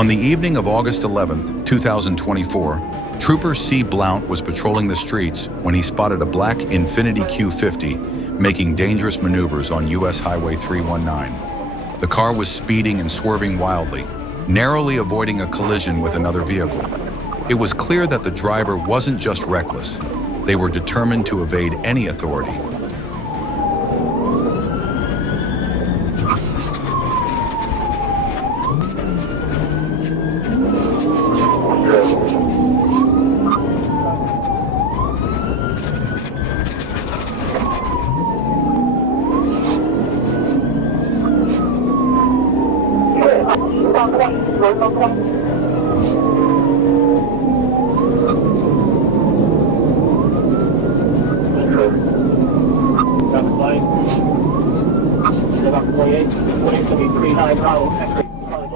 On the evening of August 11th, 2024, Trooper C. Blount was patrolling the streets when he spotted a black Infiniti Q50 making dangerous maneuvers on US Highway 319. The car was speeding and swerving wildly, narrowly avoiding a collision with another vehicle. It was clear that the driver wasn't just reckless. They were determined to evade any authority.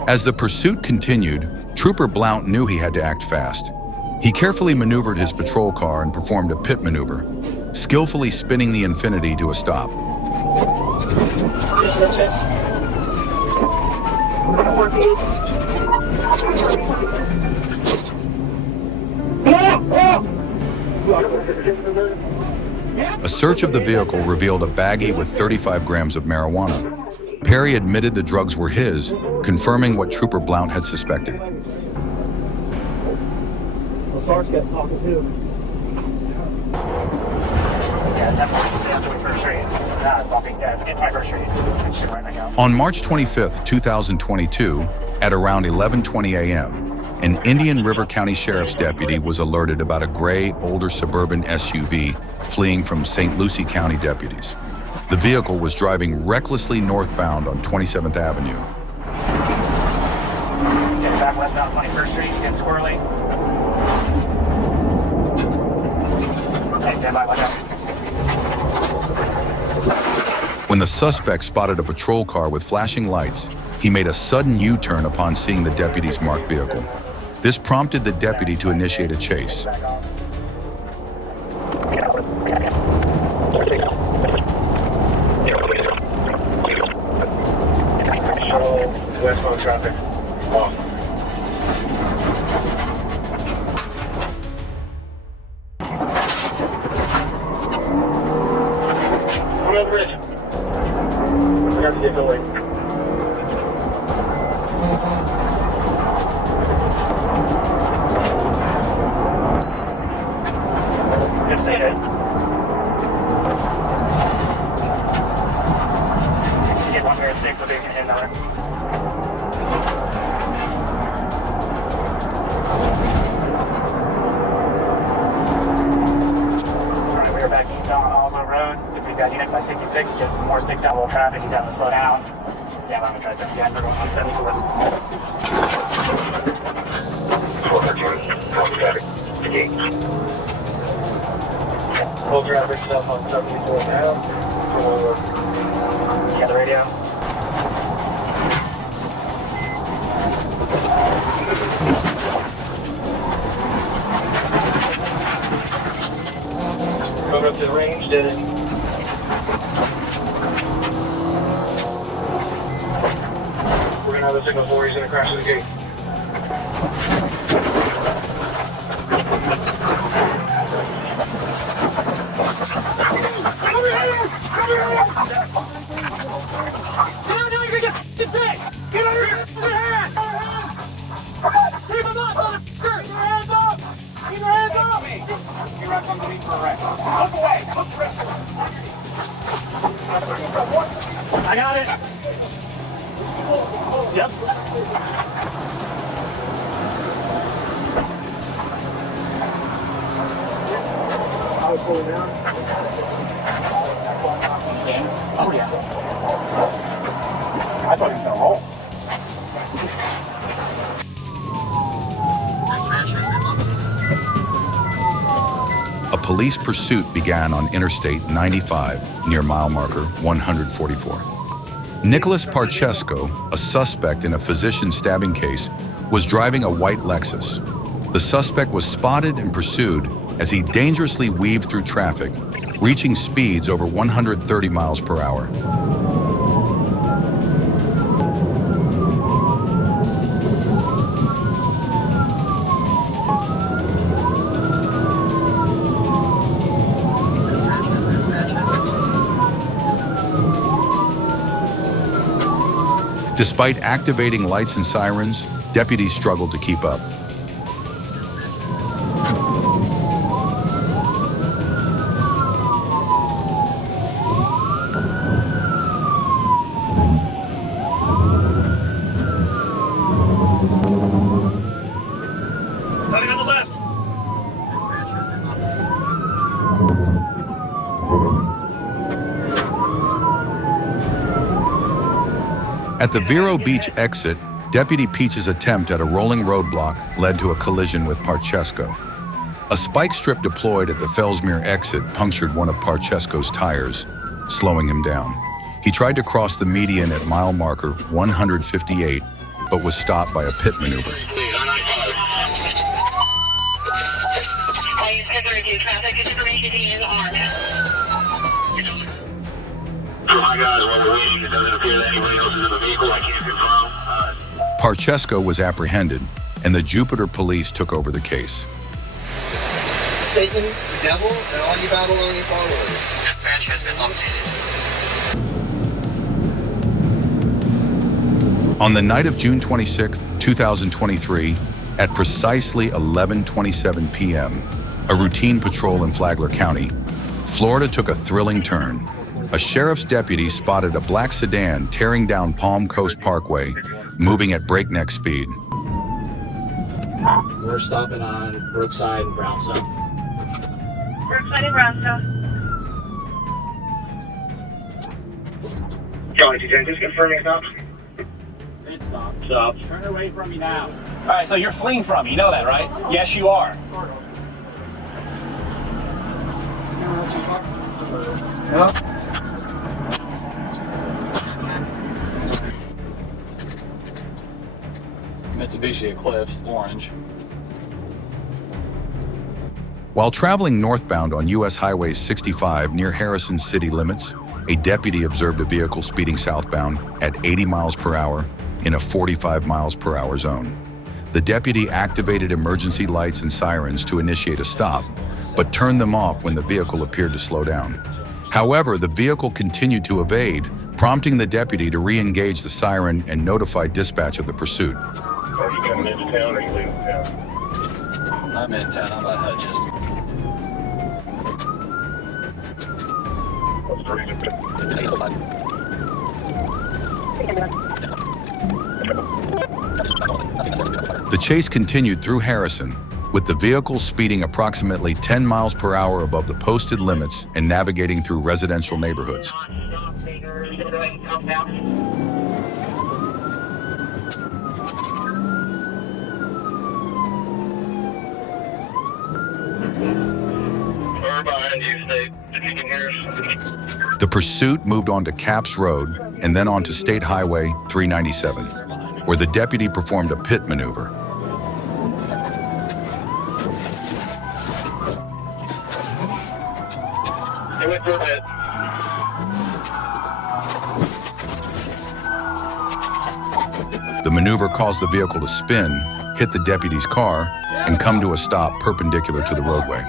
As the pursuit continued, Trooper Blount knew he had to act fast. He carefully maneuvered his patrol car and performed a pit maneuver, skillfully spinning the Infiniti to a stop. A search of the vehicle revealed a baggie with 35 grams of marijuana. Perry admitted the drugs were his, confirming what Trooper Blount had suspected. Well, Sarge got talking too. On March 25th, 2022, at around 11:20 a.m., an Indian River County Sheriff's deputy was alerted about a gray, older suburban SUV fleeing from St. Lucie County deputies. The vehicle was driving recklessly northbound on 27th Avenue. Getting back westbound 21st Street, getting squirrely. Hey, stand by, watch out. When the suspect spotted a patrol car with flashing lights, he made a sudden U-turn upon seeing the deputy's marked vehicle. This prompted the deputy to initiate a chase. Westbound traffic. Off. Come over it. We got to get going. Just stay dead. Get one pair of sticks so they can hit another. Back eastbound on Oslo Road. If we've got units by 66, get some more sticks out, little traffic. He's having to slow down. Stand by, I'm going to try to turn again. We're going on 74. Full traffic stuff on 74 now. You got the radio? Coming up to the range, did it? We're gonna have a signal for he's gonna crash through the gate. Get out now, you're gonna get big! Get out here! Keep your hand! Keep him up, motherfucker! Keep your hands up! Keep your hands up! You're right from the lead for a wreck. Look away! Look for it! I got it! Yep. I was slowing down. Oh yeah. I thought he was gonna roll. A police pursuit began on Interstate 95 near mile marker 144. Nicholas Parchesco, a suspect in a physician stabbing case, was driving a white Lexus. The suspect was spotted and pursued as he dangerously weaved through traffic, reaching speeds over 130 miles per hour. Despite activating lights and sirens, deputies struggled to keep up. Coming on the left. At the Vero Beach exit, Deputy Peach's attempt at a rolling roadblock led to a collision with Parchesko. A spike strip deployed at the Fellsmere exit punctured one of Parchesko's tires, slowing him down. He tried to cross the median at mile marker 158, but was stopped by a pit maneuver. My guys, while we're waiting, it doesn't appear that anybody else is in the vehicle. I can't confirm. Parchesko was apprehended, and the Jupiter police took over the case. Satan, the devil, and all you Babylonian followers. Dispatch has been updated. On the night of June 26, 2023, at precisely 11:27 p.m., a routine patrol in Flagler County, Florida took a thrilling turn. A sheriff's deputy spotted a black sedan tearing down Palm Coast Parkway, moving at breakneck speed. We're stopping on Brookside and Brownstone. Brookside and Brownstone. Charlie 210, just confirming stop. It's stop. Stop. Turn away from me now. All right, so you're fleeing from me. You know that, right? Yes, you are. Mitsubishi Eclipse, orange. While traveling northbound on U.S. Highway 65 near Harrison city limits, a deputy observed a vehicle speeding southbound at 80 miles per hour in a 45 miles per hour zone. The deputy activated emergency lights and sirens to initiate a stop, but turned them off when the vehicle appeared to slow down. However, the vehicle continued to evade, prompting the deputy to re-engage the siren and notify dispatch of the pursuit. Are you coming into town or are you leaving town? I'm in town, I'm at Hutchins. What's the reason? The chase continued through Harrison, with the vehicle speeding approximately 10 miles per hour above the posted limits and navigating through residential neighborhoods. The pursuit moved on to Capps Road and then onto State Highway 397, where the deputy performed a pit maneuver. The maneuver caused the vehicle to spin, hit the deputy's car, and come to a stop perpendicular to the roadway.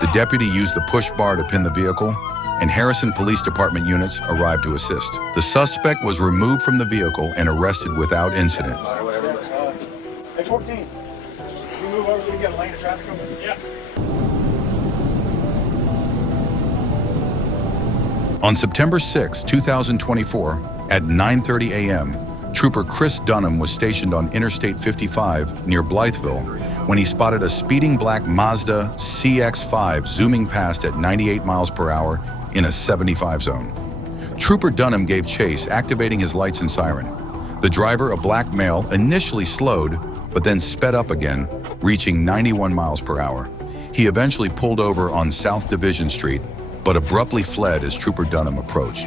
The deputy used the push bar to pin the vehicle, and Harrison Police Department units arrived to assist. The suspect was removed from the vehicle and arrested without incident. Hey, 14. Can you move over so we can get a lane of traffic coming? Yeah. On September 6, 2024, at 9:30 a.m., Trooper Chris Dunham was stationed on Interstate 55 near Blytheville when he spotted a speeding black Mazda CX-5 zooming past at 98 miles per hour in a 75 zone. Trooper Dunham gave chase, activating his lights and siren. The driver, a black male, initially slowed, but then sped up again, reaching 91 miles per hour. He eventually pulled over on South Division Street, but abruptly fled as Trooper Dunham approached.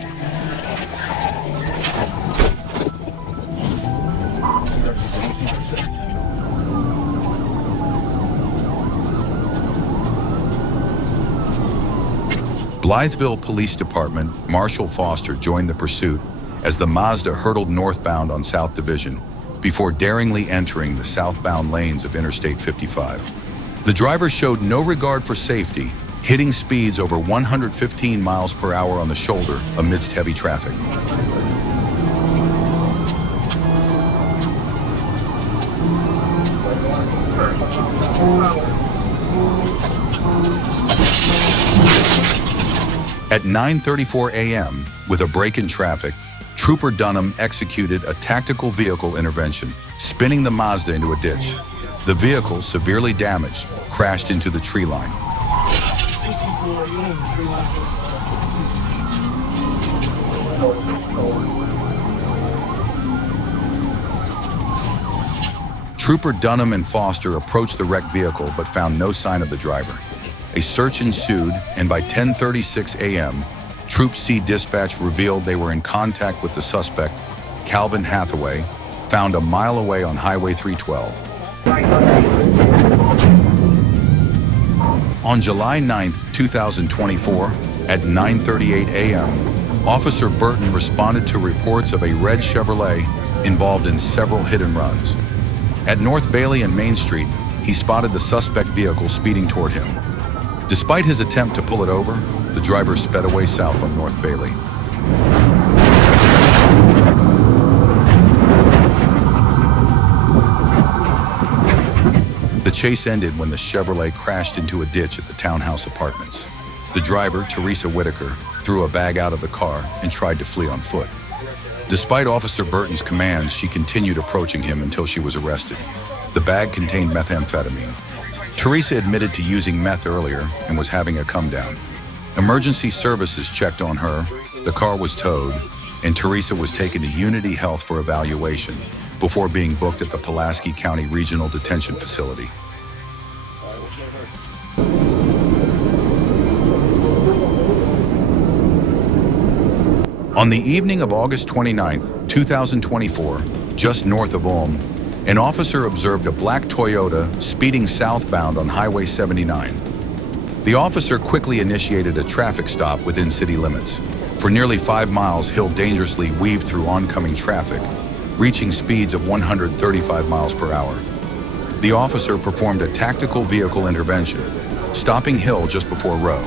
Blytheville Police Department Marshal Foster joined the pursuit as the Mazda hurtled northbound on South Division before daringly entering the southbound lanes of Interstate 55. The driver showed no regard for safety, hitting speeds over 115 miles per hour on the shoulder amidst heavy traffic. At 9:34 a.m., with a break in traffic, Trooper Dunham executed a tactical vehicle intervention, spinning the Mazda into a ditch. The vehicle, severely damaged, crashed into the tree line. Trooper Dunham and Foster approached the wrecked vehicle but found no sign of the driver. A search ensued, and by 10:36 a.m., Troop C dispatch revealed they were in contact with the suspect, Calvin Hathaway, found a mile away on Highway 312. On July 9, 2024, at 9:38 a.m., Officer Burton responded to reports of a red Chevrolet involved in several hit-and-runs. At North Bailey and Main Street, he spotted the suspect vehicle speeding toward him. Despite his attempt to pull it over, the driver sped away south on North Bailey. The chase ended when the Chevrolet crashed into a ditch at the townhouse apartments. The driver, Teresa Whitaker, threw a bag out of the car and tried to flee on foot. Despite Officer Burton's commands, she continued approaching him until she was arrested. The bag contained methamphetamine. Teresa admitted to using meth earlier and was having a come-down. Emergency services checked on her, the car was towed, and Teresa was taken to Unity Health for evaluation before being booked at the Pulaski County Regional Detention Facility. On the evening of August 29, 2024, just north of Ulm, an officer observed a black Toyota speeding southbound on Highway 79. The officer quickly initiated a traffic stop within city limits. For nearly 5 miles, Hill dangerously weaved through oncoming traffic, reaching speeds of 135 miles per hour. The officer performed a tactical vehicle intervention, stopping Hill just before Row.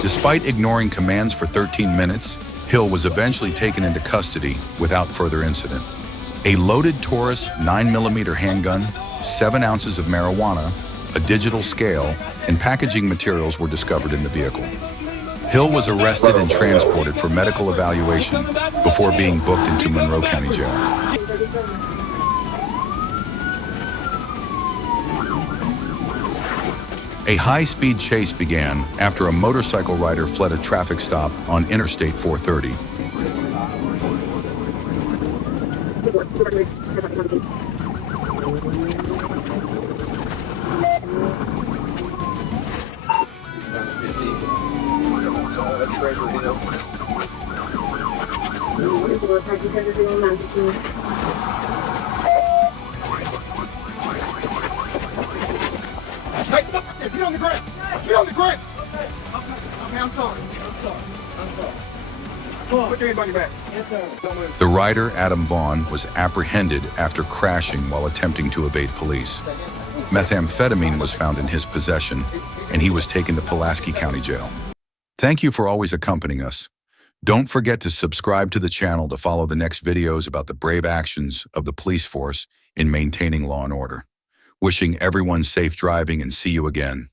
Despite ignoring commands for 13 minutes, Hill was eventually taken into custody without further incident. A loaded Taurus 9mm handgun, 7 ounces of marijuana, a digital scale, and packaging materials were discovered in the vehicle. Hill was arrested and transported for medical evaluation before being booked into Monroe County Jail. A high-speed chase began after a motorcycle rider fled a traffic stop on Interstate 430. Hey, get on the ground! Get on the ground! Okay, I'm sorry. Come on, put your hand behind your back. Yes, sir. Don't move. The rider, Adam Vaughn, was apprehended after crashing while attempting to evade police. Methamphetamine was found in his possession, and he was taken to Pulaski County Jail. Thank you for always accompanying us. Don't forget to subscribe to the channel to follow the next videos about the brave actions of the police force in maintaining law and order. Wishing everyone safe driving and see you again.